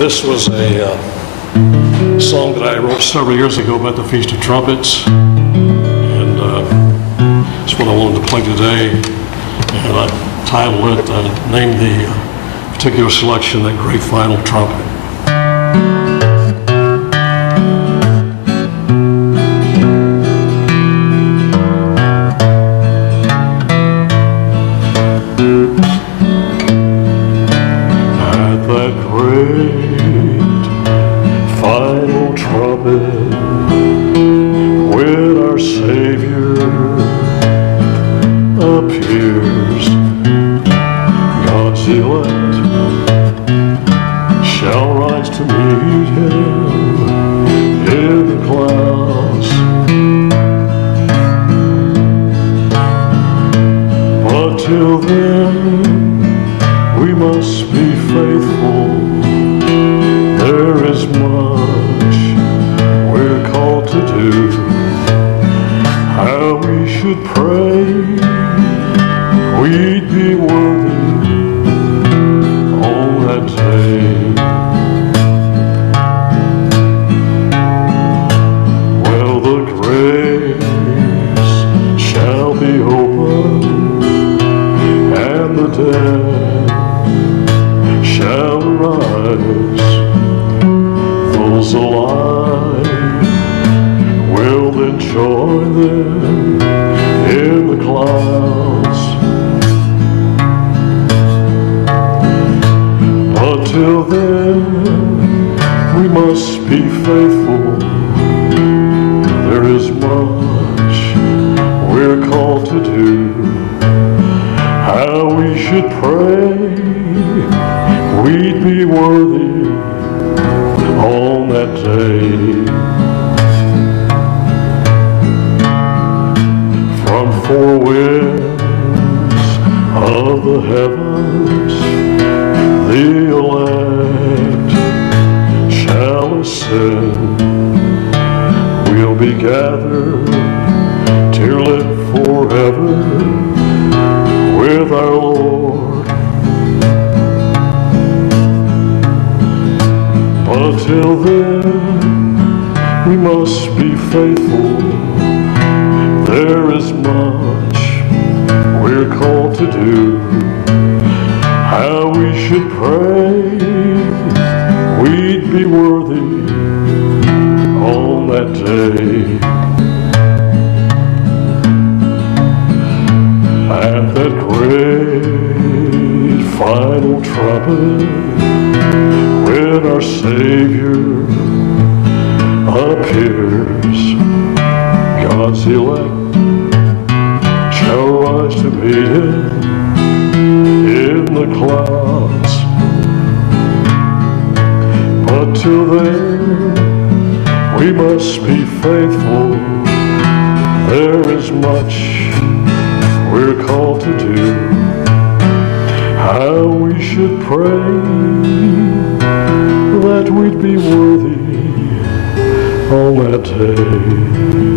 This was a song that I wrote several years ago about the Feast of Trumpets, and it's what I wanted to play today. And I titled it, named the particular selection, That Great Final Trumpet. That great final trumpet, when our Savior appears, God's elect shall rise to meet Him in the clouds. But till then, we must be faithful. There is much we're called to do. How we should pray we'd be worthy on that day. Well, the graves shall be open, and the dead shall rise. Those alive will then join them in the clouds. But till then, we must be faithful. There is much we're called to do. How we should pray we'd be worthy on that day. From four winds of the heavens, the elect shall ascend. We'll be gathered to live forever with our Lord. But till then, we must be faithful. There is much we're called to do. How we should pray we'd be worthy on that day. At that great final trumpet, when our Savior appears, God's elect shall rise to meet Him in the clouds. But till then, we must be faithful. There is much we're called to do. How we should pray that we'd be worthy on that day.